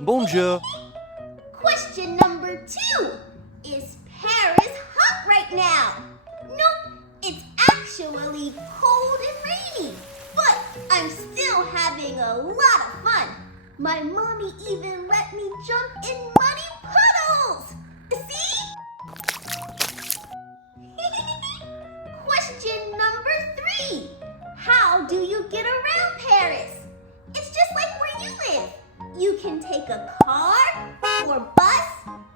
Bonjour. Question number 2. Is Paris hot right now? Nope, it's actually cold and rainy. But I'm still having a lot of fun. My mommy even let me jump in muddy puddles. See? Question number 3. How do you get around Paris? It's just like where you live. You can take a car or bus,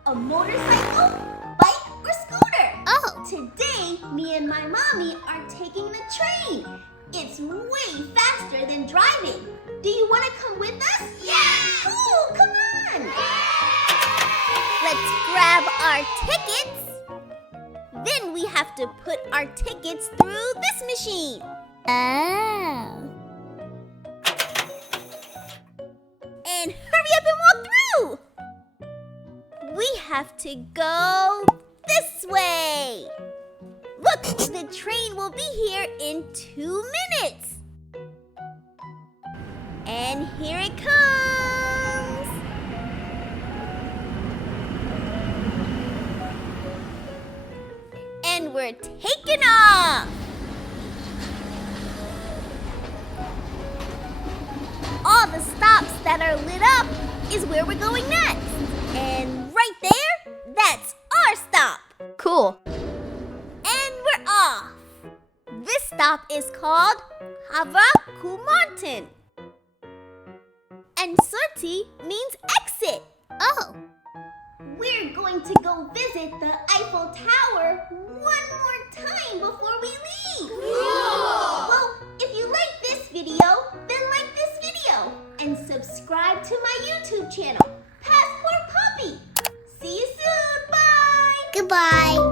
a motorcycle, bike, or scooter. Oh. Today, me and my mommy are taking the train. It's way faster than driving. Do you want to come with us? Yeah! Cool, come on! Let's grab our tickets. Then we have to put our tickets through this machine. Oh. And hurry up and walk through. We have to go this way. Look, the train will be here in 2 minutes. And here it comes. And we're taking off. All the stops that are lit up is where we're going next. And right there, that's our stop. Cool. And we're off. This stop is called Havre-Mountain. And sortie means exit. Oh. We're going to go visit the Eiffel Tower one more time before we leave. Cool. Well, if you like this video, then like this video and subscribe to my YouTube channel, Passport Poppy. See you soon. Bye. Goodbye.